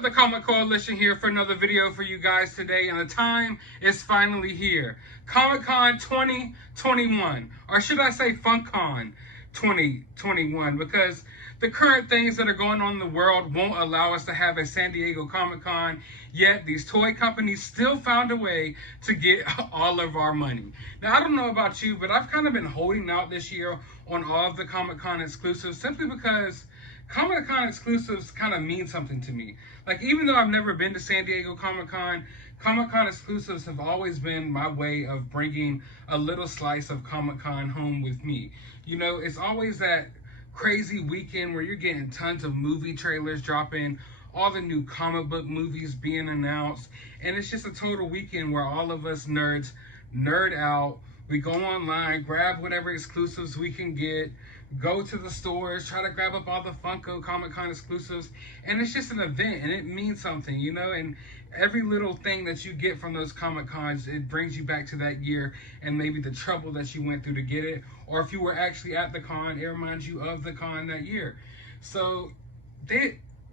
up, the Comic Coalition here for another video for you guys today, and the time is finally here. Comic-Con 2021, or should I say Funkon 2021, because the current things that are going on in the world won't allow us to have a San Diego Comic-Con, yet these toy companies still found a way to get all of our money. Now, I don't know about you, but I've kind of been holding out this year on all of the Comic-Con exclusives simply because Comic-Con exclusives kind of mean something to me. Like, even though I've never been to San Diego Comic-Con, Comic-Con exclusives have always been my way of bringing a little slice of Comic-Con home with me. You know, it's always that crazy weekend where you're getting tons of movie trailers dropping, all the new comic book movies being announced, and it's just a total weekend where all of us nerds nerd out. We go online, grab whatever exclusives we can get, go to the stores, try to grab up all the Funko Comic-Con exclusives, and it's just an event, and it means something, you know, and every little thing that you get from those Comic-Cons, it brings you back to that year and maybe the trouble that you went through to get it, or if you were actually at the con, it reminds you of the con that year. So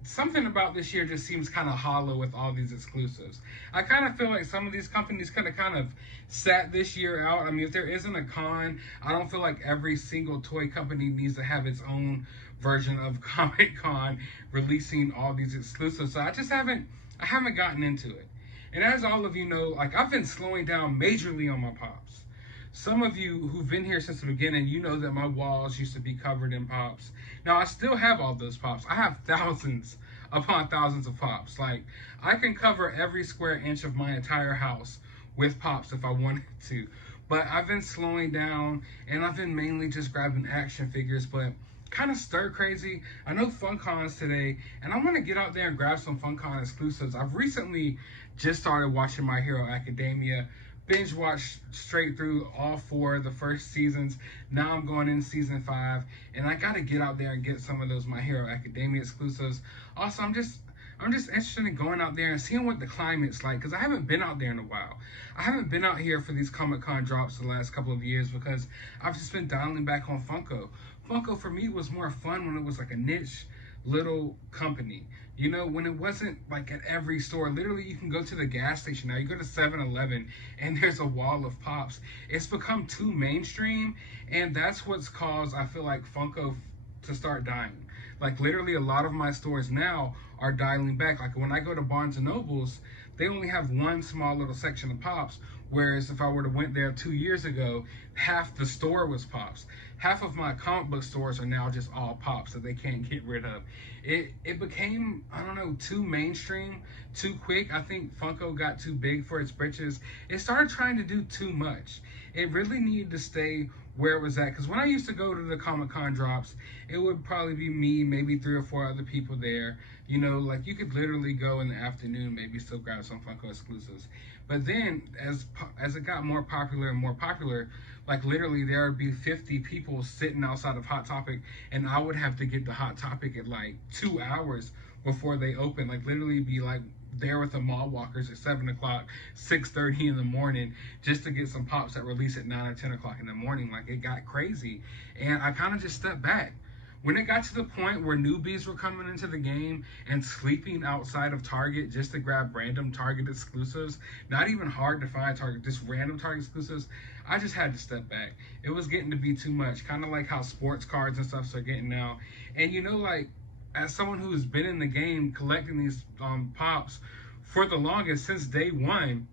something about this year just seems kind of hollow with all these exclusives. I kind of feel like some of these companies could have kind of sat this year out. I mean, if there isn't a con, I don't feel like every single toy company needs to have its own version of Comic-Con releasing all these exclusives. So I haven't gotten into it. And as all of you know, like, I've been slowing down majorly on my pops. Some of you who've been here since the beginning, you know that my walls used to be covered in pops. Now, I still have all those pops. I have thousands upon thousands of pops. Like, I can cover every square inch of my entire house with pops if I wanted to. But I've been slowing down, and I've been mainly just grabbing action figures, but kind of stir crazy. I know Funkon's today, and I want to get out there and grab some Funkon exclusives. I've recently just started watching My Hero Academia. Binge watched straight through all 4 of the first seasons. Now I'm going in season 5, and I gotta get out there and get some of those My Hero Academia exclusives. Also, I'm just interested in going out there and seeing what the climate's like, because I haven't been out there in a while. I haven't been out here for these Comic-Con drops the last couple of years because I've just been dialing back on Funko. Funko for me was more fun when it was like a niche little company. You know, when it wasn't like at every store. Literally, you can go to the gas station now. You go to 7-Eleven and there's a wall of pops. It's become too mainstream, and that's what's caused, I feel like, Funko to start dying. Like, literally, a lot of my stores now are dialing back. Like, when I go to Barnes & Nobles, they only have one small little section of pops, whereas if I were to went there 2 years ago, half the store was pops. Half of my comic book stores are now just all pops that they can't get rid of. It became, I don't know, too mainstream, too quick. I think Funko got too big for its britches. It started trying to do too much. It really needed to stay where it was at, because when I used to go to the Comic-Con drops, it would probably be me, maybe 3 or 4 other people there. You know, like, you could literally go in the afternoon, maybe still grab some Funko exclusives. But then, as it got more popular and more popular, like, literally there would be 50 people sitting outside of Hot Topic, and I would have to get to Hot Topic at like 2 hours before they open. Like, literally be like there with the mall walkers at 7 o'clock, 6:30 in the morning, just to get some pops that release at 9 or 10 o'clock in the morning. Like, it got crazy, and I kind of just stepped back. When it got to the point where newbies were coming into the game and sleeping outside of Target just to grab random Target exclusives, not even hard to find Target, just random Target exclusives, I just had to step back. It was getting to be too much, kind of like how sports cards and stuff are getting now. And, you know, like, as someone who's been in the game collecting these pops for the longest, since day one,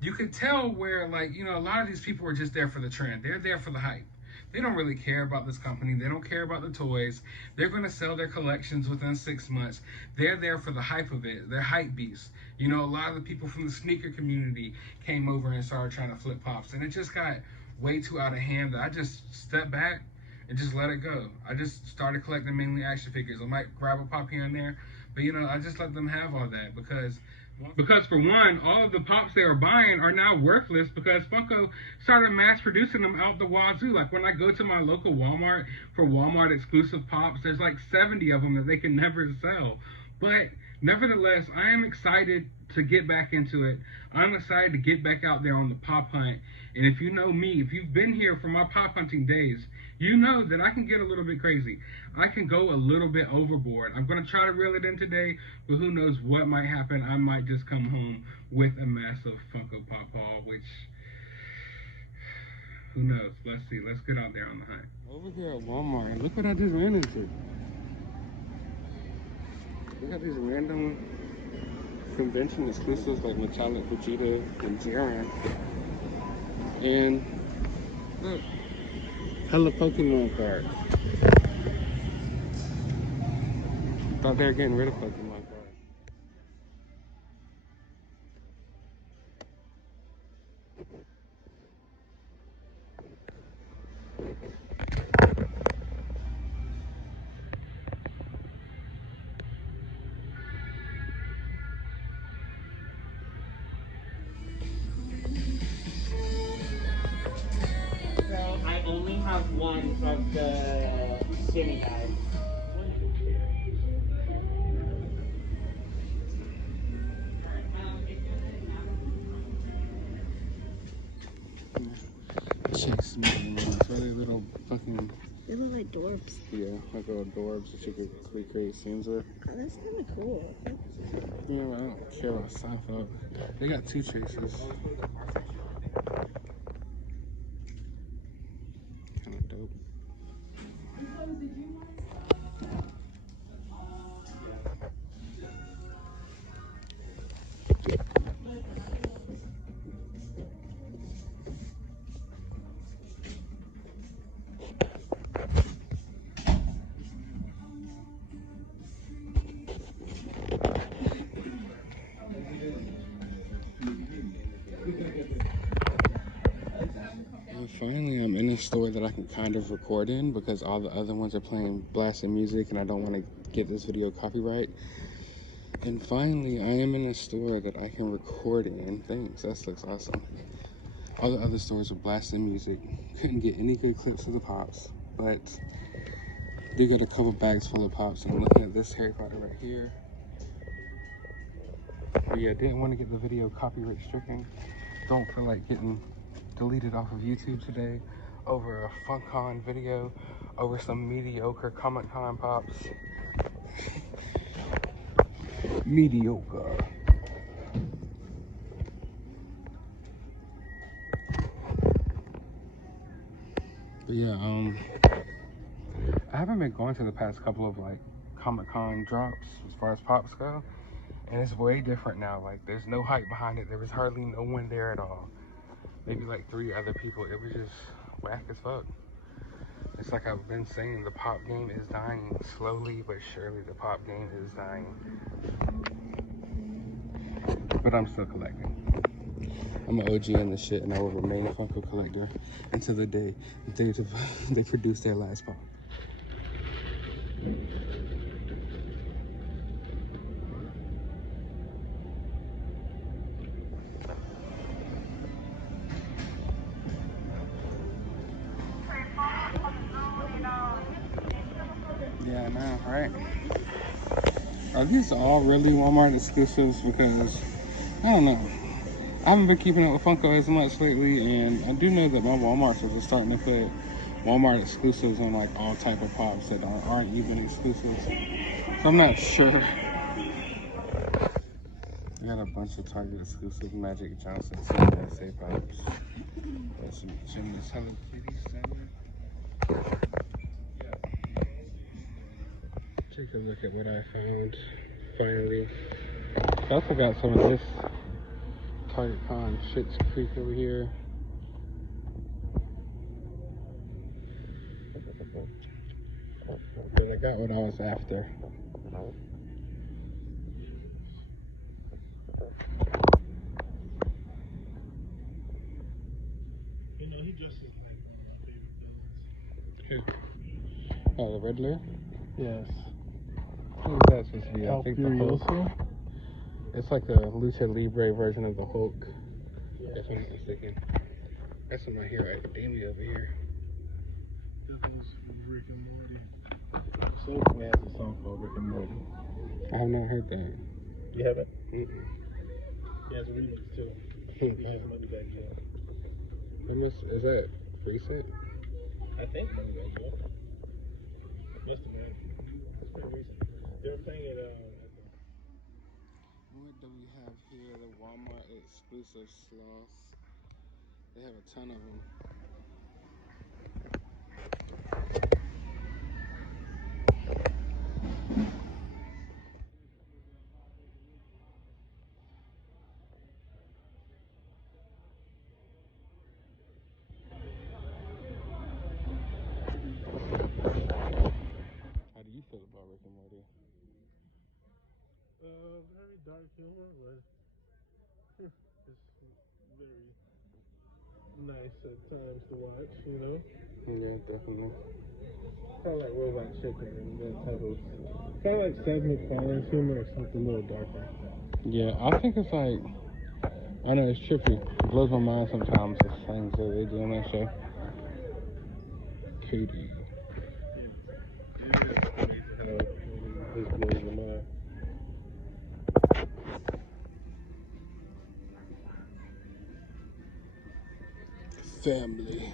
you could tell where, like, you know, a lot of these people are just there for the trend. They're there for the hype. They don't really care about this company. They don't care about the toys. They're going to sell their collections within 6 months. They're there for the hype of it. They're hype beasts. You know, a lot of the people from the sneaker community came over and started trying to flip pops, and it just got way too out of hand that I just stepped back and just let it go. I just started collecting mainly action figures. I might grab a pop here and there, but, you know, I just let them have all that because for one, all of the pops they were buying are now worthless because Funko started mass producing them out the wazoo. Like, when I go to my local Walmart for Walmart exclusive pops, there's like 70 of them that they can never sell. But nevertheless, I am excited to get back into it. I'm excited to get back out there on the pop hunt. And if you know me, if you've been here for my pop hunting days, you know that I can get a little bit crazy. I can go a little bit overboard. I'm going to try to reel it in today, but who knows what might happen. I might just come home with a massive Funko Pop haul, which, who knows? Let's see. Let's get out there on the hunt. Over here at Walmart, look what I just ran into. We got these random convention exclusives like Metallic, Vegeta, and Jiren. And look, hella Pokemon cards. Thought they were getting rid of Pokemon cards. I only have one of the skinny guys. Chase me, it's really little fucking. They look like dwarves. Yeah, like little dwarves that you could recreate scenes with. Oh, that's kind of cool. Yeah, but I don't care about sci-fi. They got 2 chases. Kind of dope. And finally, I'm in a store that I can kind of record in because all the other ones are playing blasting music and I don't want to get this video copyright. And finally, I am in a store that I can record in things. That looks awesome. All the other stores were blasting music. Couldn't get any good clips of the pops, but did get a couple bags full of pops. And I'm looking at this Harry Potter right here. But yeah, didn't want to get the video copyright stricken. Don't feel like getting deleted off of YouTube today over a Funkon video, over some mediocre Comic-Con pops. Mediocre. But yeah, I haven't been going to the past couple of like Comic-Con drops as far as pops go, and it's way different now. Like there's no hype behind it. There was hardly no one there at all. Maybe like 3 other people. It was just whack as fuck. It's like I've been saying, the pop game is dying. Slowly but surely the pop game is dying. But I'm still collecting. I'm an OG in this shit, and I will remain a Funko collector until the day they produce their last pop. Yeah, I know, right? Are these all really Walmart exclusives? Because, I don't know. I haven't been keeping up with Funko as much lately, and I do know that my Walmarts are starting to put Walmart exclusives on like all type of pops that aren't even exclusives. So I'm not sure. I got a bunch of Target exclusive Magic Johnson CSA pops. There's some Jimmy's Hello Kitty stuff. Take a look at what I found finally. I also got some of this Target Con Schitt's Creek over here. But I got what I was after. You know, he dresses like one of my favorite villains. Oh, the Riddler? Yes. Who's that supposed to be? I think the Hulk. It's like the Lucha Libre version of the Hulk. Yeah. If I'm not mistaken. That's some My Hero Academia over here. This was Rick and Morty. So has a song called Rick and Morty. I have not heard that. You haven't? Mm-mm. He has a remix too. Hmm. He has Money Bag Joe. Is that free set? I think Money Bag Joe. Must have been. It's pretty recent. They were playing it at the... What do we have here? The Walmart exclusive sloths. They have a ton of them. How do you feel about Rick and Morty? Very dark humor, but it's very nice at times to watch, you know? Yeah, definitely. Kind of like Robot Chicken and that type of... Kind of like Seth MacFarlane's humor, except a little darker. Yeah, I think it's like, I know it's trippy. It blows my mind sometimes, the things that they do on that show. Katie. This blows your mind. Family.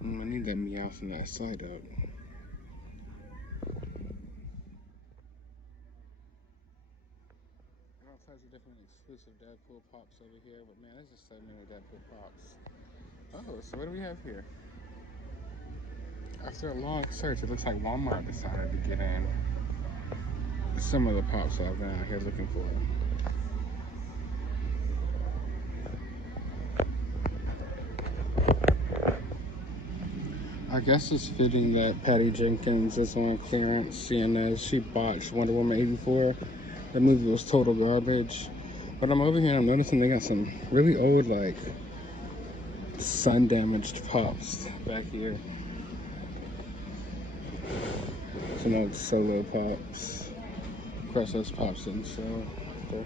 I need that meow from that side up. All types of different exclusive Deadpool pops over here, but man, there's just so many Deadpool pops. Oh, so what do we have here? After a long search, it looks like Walmart decided to get in some of the pops I've been out here looking for. I guess it's fitting that Patty Jenkins is on clearance, seeing as she botched Wonder Woman 84. That movie was total garbage. But I'm over here and I'm noticing they got some really old, like, sun-damaged pops back here. Some old Solo pops. Of course, those pops didn't sell. But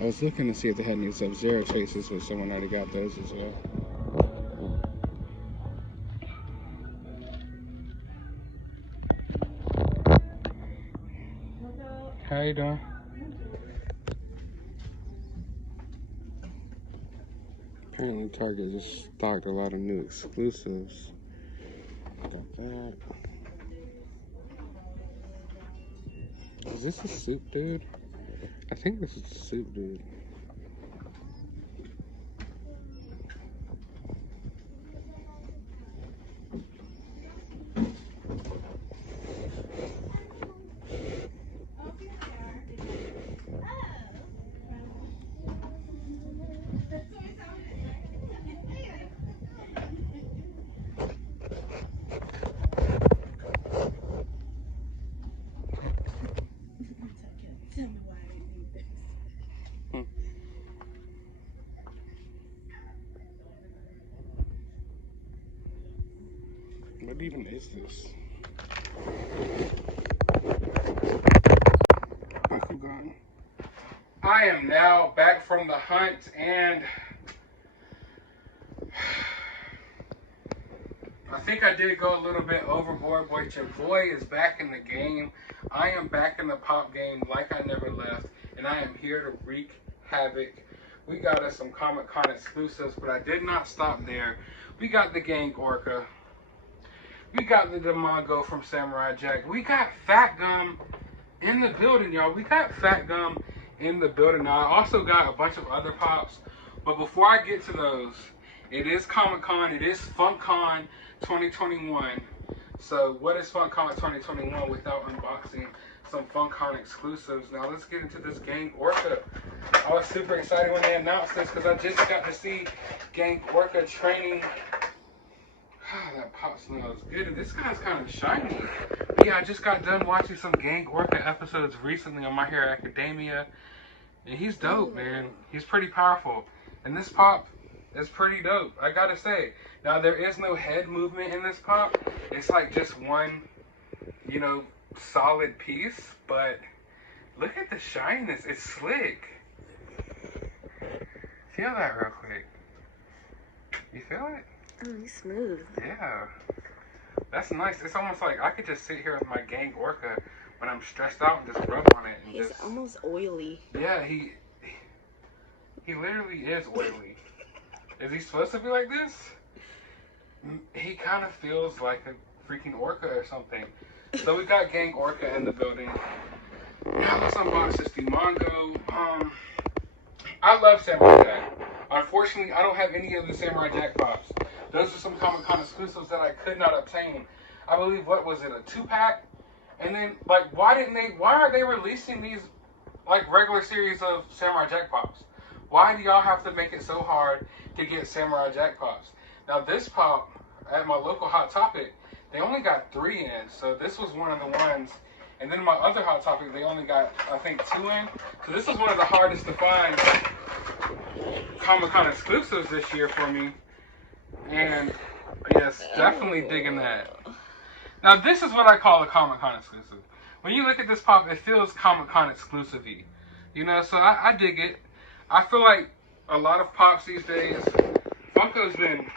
I was looking to see if they had any Sub-Zero chases, but someone already got those as well. How you doing? Apparently Target just stocked a lot of new exclusives. Got that. Is this a soup dude? I think this is a soup dude. What even is this? Funkon. I am now back from the hunt, and I think I did go a little bit overboard, but your boy is back in the game. I am back in the pop game like I never left, and I am here to wreak havoc. We got us some Comic-Con exclusives, but I did not stop there. We got the Gang Orca. We got the Demongo from Samurai Jack. We got Fat Gum in the building, y'all. We got Fat Gum in the building. Now, I also got a bunch of other pops, but before I get to those, it is Comic-Con. It is Funkon 2021. So what is Funkon 2021 without unboxing some Funkon exclusives? Now, let's get into this Gang Orca. I was super excited when they announced this because I just got to see Gang Orca training. That pop smells good. And this guy's kind of shiny. Yeah, I just got done watching some Gang Orca episodes recently on My Hero Academia. And he's dope, man. He's pretty powerful. And this pop is pretty dope, I gotta say. Now, there is no head movement in this pop. It's like just one, you know, solid piece. But look at the shininess. It's slick. Feel that real quick. You feel it? Oh, he's smooth. Yeah. That's nice. It's almost like I could just sit here with my gang orca when I'm stressed out and just rub on it. And He's just, almost oily. yeah, he literally is oily. Is he supposed to be like this? He kind of feels like a freaking orca or something. So we got gang orca in the building. Now let's unbox this Mongo. I love Samurai Jack. Unfortunately, I don't have any of the Samurai Jack pops. Those are some Comic-Con exclusives that I could not obtain. I believe, what was it, a 2-pack? And then, like, why aren't they releasing these, like, regular series of Samurai Jack pops? Why do y'all have to make it so hard to get Samurai Jack pops? Now, this pop, at my local Hot Topic, they only got 3 in, so this was one of the ones. And then my other Hot Topic, they only got, I think, 2 in. So this was one of the hardest to find Comic-Con exclusives this year for me. And, yes, definitely digging that. Now, this is what I call a Comic-Con exclusive. When you look at this pop, it feels Comic-Con exclusive-y. You know, so I dig it. I feel like a lot of pops these days, Funko's been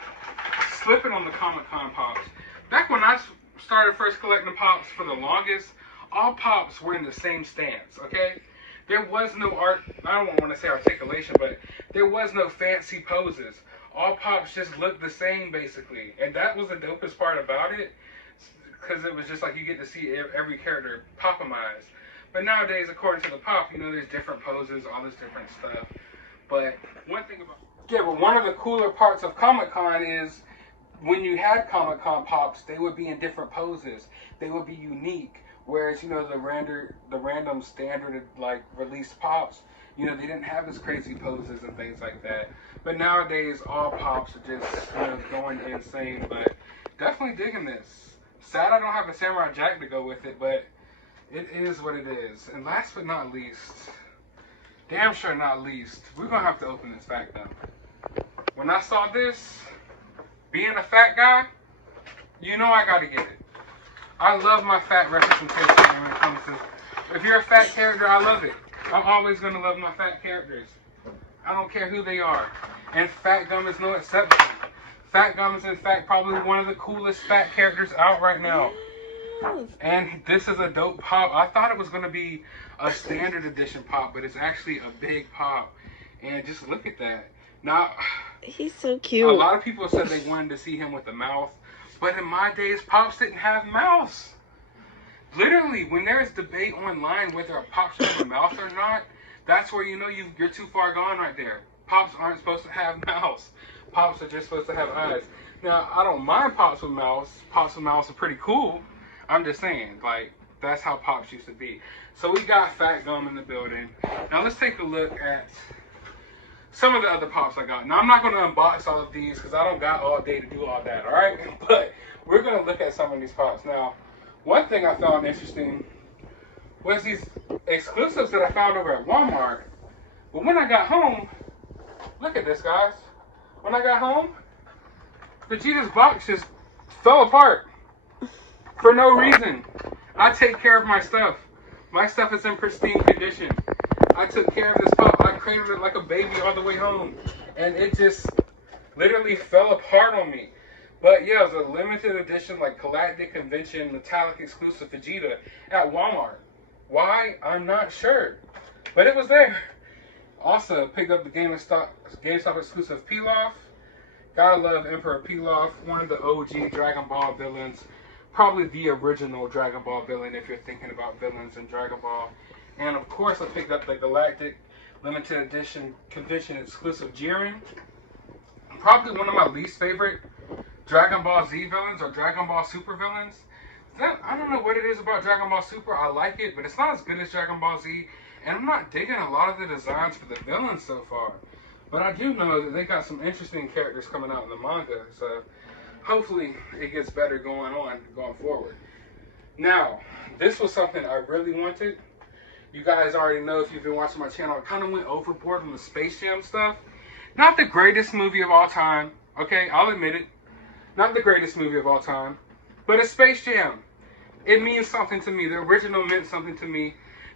slipping on the Comic-Con pops. Back when I started first collecting pops for the longest, all pops were in the same stance, okay? There was no art, I don't want to say articulation, but there was no fancy poses. All pops just looked the same, basically. And that was the dopest part about it, because it was just like you get to see every character popamize. But nowadays, according to the pop, you know, there's different poses, all this different stuff. But one of the cooler parts of Comic-Con is when you had Comic-Con pops, they would be in different poses. They would be unique. Whereas, you know, the random standard, like, released pops, you know, they didn't have this crazy poses and things like that. But nowadays, all pops are just, you know, going insane. But definitely digging this. Sad I don't have a Samurai Jack to go with it, but it is what it is. And last but not least, damn sure not least, we're going to have to open this Fat Gum. When I saw this, being a fat guy, you know I got to get it. I love my fat representation when it comes to... If you're a fat character, I love it. I'm always going to love my fat characters. I don't care who they are. And Fat Gum is no exception. Fat Gum is, in fact, probably one of the coolest fat characters out right now. And this is a dope pop. I thought it was going to be a standard edition pop, but it's actually a big pop. And just look at that. Now, he's so cute. A lot of people said they wanted to see him with a mouth. But in my days, pops didn't have mouths. Literally, when there's debate online whether a pop should have a mouth or not, that's where you know you're too far gone right there. Pops aren't supposed to have mouths. Pops are just supposed to have eyes. Now, I don't mind pops with mouths. Pops with mouths are pretty cool. I'm just saying, like, that's how pops used to be. So we got Fat Gum in the building. Now let's take a look at some of the other pops I got. Now, I'm not going to unbox all of these because I don't got all day to do all that, all right? But we're going to look at some of these pops. Now, one thing I found interesting was these exclusives that I found over at Walmart. But when I got home, look at this, guys. When I got home, Vegeta's box just fell apart for no reason. I take care of my stuff. My stuff is in pristine condition. I took care of this pop. I cradled it like a baby all the way home. And it just literally fell apart on me. But yeah, it was a limited edition, like Galactic Convention metallic exclusive Vegeta at Walmart. Why? I'm not sure. But it was there. Also, picked up the GameStop exclusive Pilaf. Gotta love Emperor Pilaf, one of the OG Dragon Ball villains. Probably the original Dragon Ball villain if you're thinking about villains in Dragon Ball. And of course, I picked up the Galactic Limited Edition Convention exclusive Jiren. Probably one of my least favorite Dragon Ball Z villains or Dragon Ball Super villains. I don't know what it is about Dragon Ball Super. I like it, but it's not as good as Dragon Ball Z. And I'm not digging a lot of the designs for the villains so far. But I do know that they got some interesting characters coming out in the manga. So hopefully it gets better going forward. Now, this was something I really wanted. You guys already know if you've been watching my channel, I kind of went overboard on the Space Jam stuff. Not the greatest movie of all time, okay? I'll admit it. Not the greatest movie of all time. But it's Space Jam. It means something to me. The original meant something to me.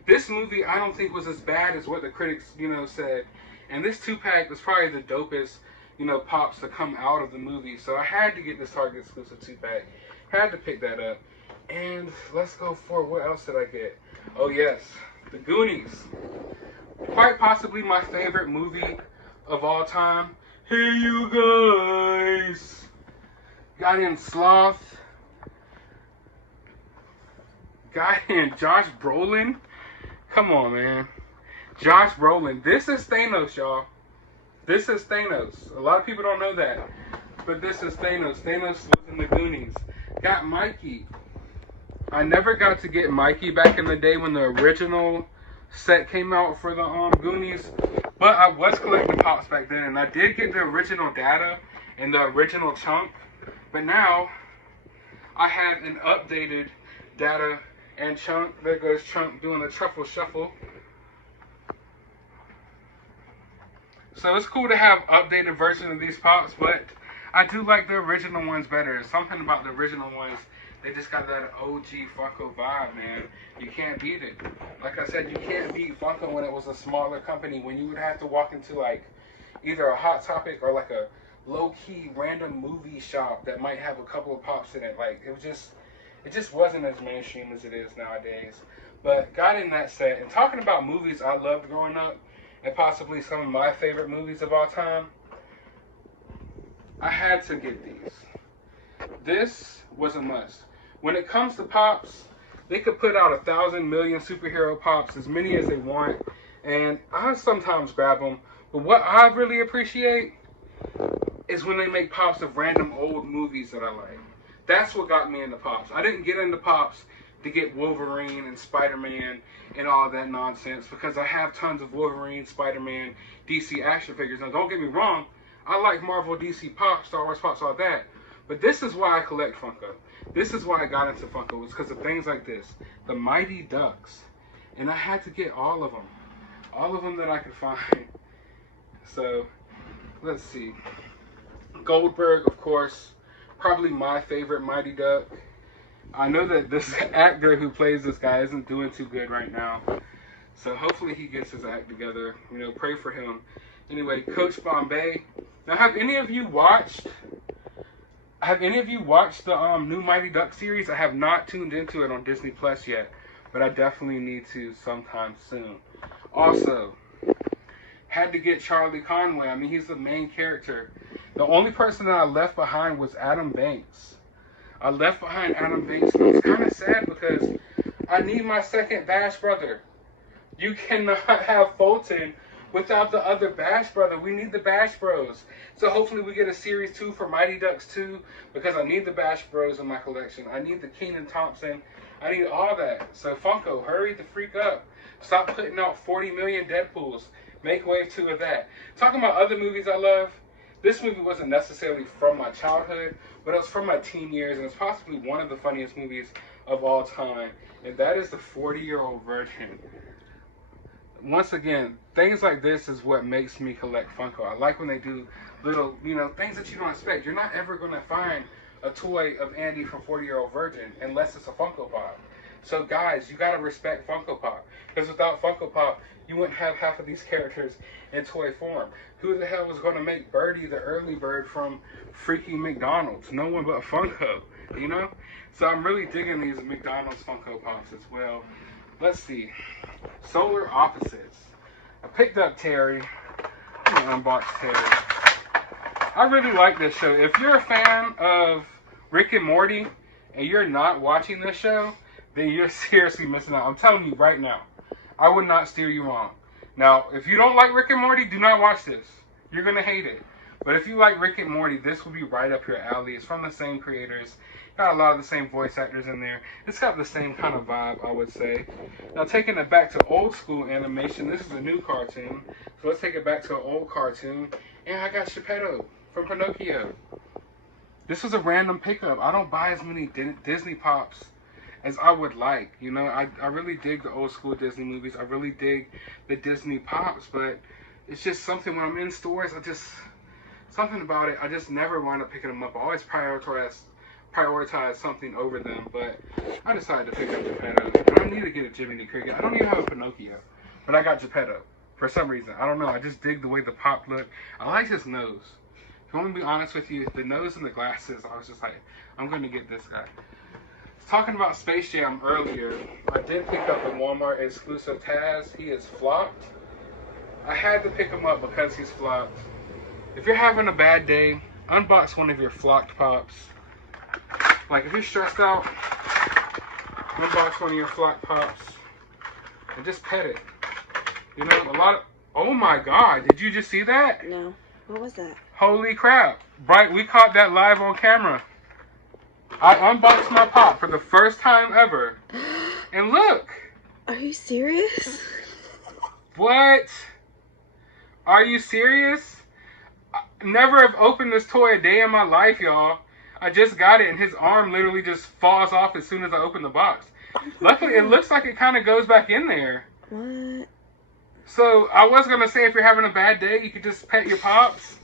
This movie, I don't think was as bad as what the critics, said. And this 2-pack was probably the dopest, you know, pops to come out of the movie. So I had to get this Target exclusive 2-pack. Had to pick that up. And let's go for, what else did I get? Oh yes, The Goonies. Quite possibly my favorite movie of all time. Hey you guys! Got in Sloth. Got in Josh Brolin. Come on, man. Josh Brolin. This is Thanos, y'all. This is Thanos. A lot of people don't know that. But this is Thanos. Thanos was in The Goonies. Got Mikey. I never got to get Mikey back in the day when the original set came out for the Goonies. But I was collecting Pops back then. And I did get the original Data and the original Chunk. But now, I have an updated Data and Chunk. There goes Chunk doing the truffle shuffle. So it's cool to have updated versions of these Pops, but I do like the original ones better. Something about the original ones, they just got that OG Funko vibe, man. You can't beat it. Like I said, you can't beat Funko when it was a smaller company, when you would have to walk into like either a Hot Topic or like a low-key random movie shop that might have a couple of Pops in it. Like, it just wasn't as mainstream as it is nowadays. But got in that set. And talking about movies I loved growing up, and possibly some of my favorite movies of all time, I had to get these. This was a must. When it comes to Pops, they could put out 1,000 million superhero Pops, as many as they want, and I sometimes grab them. But what I really appreciate is when they make Pops of random old movies that I like. That's what got me into Pops. I didn't get into Pops to get Wolverine and Spider-Man and all that nonsense, because I have tons of Wolverine, Spider-Man, DC action figures. Now, don't get me wrong, I like Marvel, DC Pops, Star Wars Pops, all that. But this is why I collect Funko. This is why I got into Funko, was because of things like this. The Mighty Ducks. And I had to get all of them. All of them that I could find. So, let's see. Goldberg, of course. Probably my favorite Mighty Duck. I know that this actor who plays this guy isn't doing too good right now. So hopefully he gets his act together. You know, pray for him. Anyway, Coach Bombay. Now, have any of you watched the new Mighty Duck series? I have not tuned into it on Disney Plus yet, but I definitely need to sometime soon. Also, had to get Charlie Conway. I mean, he's the main character. The only person that I left behind was Adam Banks. I left behind Adam Banks, and it's kind of sad because I need my second Bash brother. You cannot have Fulton without the other Bash brother. We need the Bash Bros. So hopefully we get a Series 2 for Mighty Ducks 2, because I need the Bash Bros in my collection. I need the Kenan Thompson. I need all that. So Funko, hurry the freak up. Stop putting out 40 million Deadpools. Make wave 2 of that. Talking about other movies I love, this movie wasn't necessarily from my childhood, but it was from my teen years, and it's possibly one of the funniest movies of all time, and that is The 40-Year-Old Virgin. Once again, things like this is what makes me collect Funko. I like when they do little, you know, things that you don't expect. You're not ever going to find a toy of Andy from 40-Year-Old Virgin unless it's a Funko Pop. So guys, you got to respect Funko Pop, because without Funko Pop, you wouldn't have half of these characters in toy form. Who the hell was going to make Birdie the early bird from freaking McDonald's? No one but Funko, you know? So I'm really digging these McDonald's Funko Pops as well. Let's see. Solar Opposites. I picked up Terry. Let me unbox Terry. I really like this show. If you're a fan of Rick and Morty and you're not watching this show, then you're seriously missing out. I'm telling you right now. I would not steer you wrong. Now, if you don't like Rick and Morty, do not watch this. You're going to hate it. But if you like Rick and Morty, this will be right up your alley. It's from the same creators. Got a lot of the same voice actors in there. It's got the same kind of vibe, I would say. Now, taking it back to old school animation, this is a new cartoon. So let's take it back to an old cartoon. And I got Geppetto from Pinocchio. This was a random pickup. I don't buy as many Disney Pops as I would like. You know, I really dig the old school Disney movies. I really dig the Disney Pops, but it's just something when I'm in stores, something about it, I just never wind up picking them up. I always prioritize something over them, but I decided to pick up Geppetto. And I need to get a Jiminy Cricket. I don't even have a Pinocchio, but I got Geppetto for some reason. I don't know. I just dig the way the Pop look. I like his nose. If I want to be honest with you, the nose and the glasses, I was just like, I'm going to get this guy. Talking about Space Jam earlier, I did pick up a Walmart exclusive Taz. He is flopped. I had to pick him up because he's flopped. If you're having a bad day, unbox one of your flocked pops. Like if you're stressed out, unbox one of your flocked pops and just pet it. You know, a lot of, oh my God, did you just see that? No. What was that? Holy crap. Bright, we caught that live on camera. I unboxed my pop for the first time ever. And look. Are you serious? What? Are you serious? I never have opened this toy a day in my life, y'all. I just got it and his arm literally just falls off as soon as I open the box. Luckily, it looks like it kind of goes back in there. What? So, I was going to say if you're having a bad day, you could just pet your pops.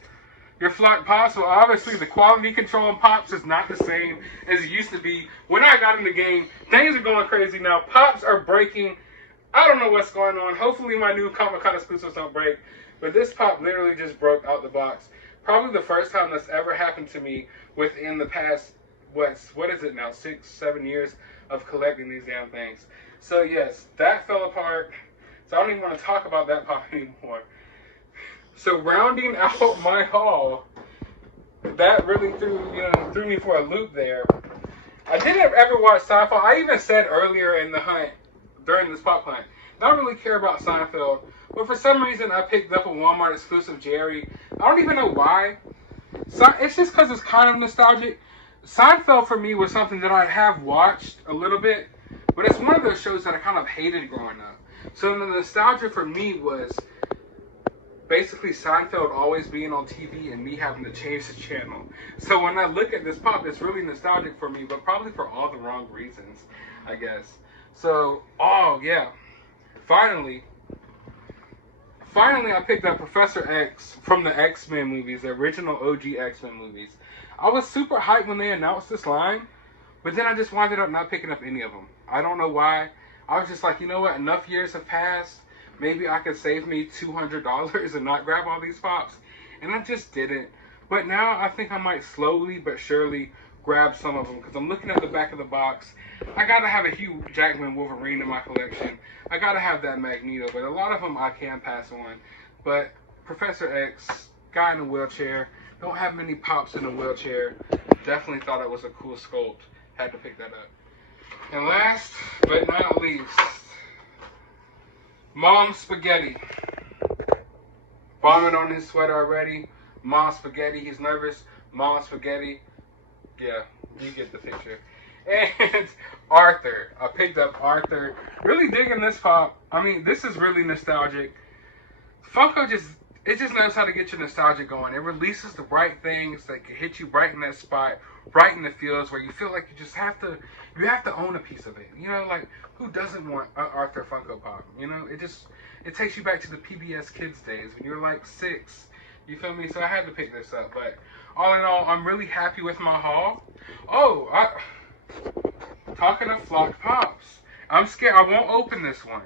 Your flock pops. Well, obviously, the quality control in pops is not the same as it used to be. When I got in the game, things are going crazy now. Pops are breaking. I don't know what's going on. Hopefully, my new Comic-Con exclusives don't break. But this pop literally just broke out the box. Probably the first time that's ever happened to me within the past, what is it now, 6-7 years of collecting these damn things. So, yes, that fell apart. So, I don't even want to talk about that pop anymore. So rounding out my haul, that really threw me for a loop there. I didn't ever watch Seinfeld. I even said earlier in the hunt, during this pop hunt, I don't really care about Seinfeld. But for some reason, I picked up a Walmart exclusive Jerry. I don't even know why. It's just because it's kind of nostalgic. Seinfeld for me was something that I have watched a little bit, but it's one of those shows that I kind of hated growing up. So the nostalgia for me was basically Seinfeld always being on TV and me having to change the channel. So when I look at this pop, it's really nostalgic for me, but probably for all the wrong reasons, I guess. So, oh yeah. Finally, I picked up Professor X from the X-Men movies, the original OG X-Men movies. I was super hyped when they announced this line, but then I just wound up not picking up any of them. I don't know why. I was just like, you know what, enough years have passed. Maybe I could save me $200 and not grab all these pops. And I just didn't. But now I think I might slowly but surely grab some of them. Because I'm looking at the back of the box. I got to have a Hugh Jackman Wolverine in my collection. I got to have that Magneto. But a lot of them I can pass on. But Professor X, guy in a wheelchair. Don't have many pops in a wheelchair. Definitely thought it was a cool sculpt. Had to pick that up. And last but not least, Mom Spaghetti. Vomit on his sweater already. Mom Spaghetti. He's nervous. Mom Spaghetti. Yeah, you get the picture. And Arthur. I picked up Arthur. Really digging this pop. I mean, this is really nostalgic. Funko just knows how to get your nostalgia going. It releases the right things that can hit you right in that spot, right in the feels where you feel like you just have to own a piece of it. You know, like, who doesn't want an Arthur Funko Pop? You know, it takes you back to the PBS Kids days when you were like 6. You feel me? So I had to pick this up. But all in all, I'm really happy with my haul. Oh, talking of flocked pops. I'm scared. I won't open this one.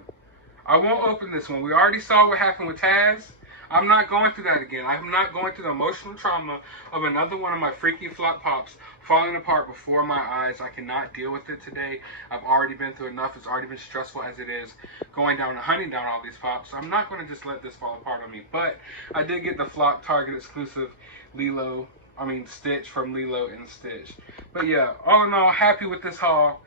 We already saw what happened with Taz. I'm not going through that again. I'm not going through the emotional trauma of another one of my freaky flock pops falling apart before my eyes. I cannot deal with it today. I've already been through enough. It's already been stressful as it is going down and hunting down all these pops. So I'm not going to just let this fall apart on me. But I did get the flock Target exclusive Stitch from Lilo and Stitch. But yeah, all in all, happy with this haul.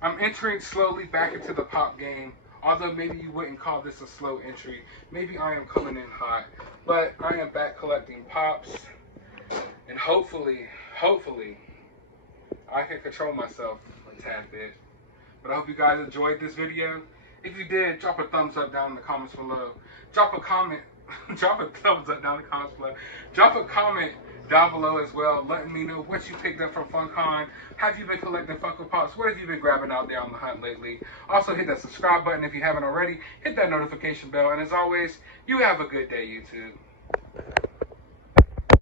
I'm entering slowly back into the pop game. Although maybe you wouldn't call this a slow entry. Maybe I am coming in hot. But I am back collecting pops. And hopefully, I can control myself a tad bit. But I hope you guys enjoyed this video. If you did, drop a thumbs up down in the comments below. Drop a comment. Drop a thumbs up down in the comments below. Drop a comment down below as well, letting me know what you picked up from Funkon. Have you been collecting Funko Pops? What have you been grabbing out there on the hunt lately? Also, hit that subscribe button if you haven't already. Hit that notification bell. And as always, you have a good day, YouTube.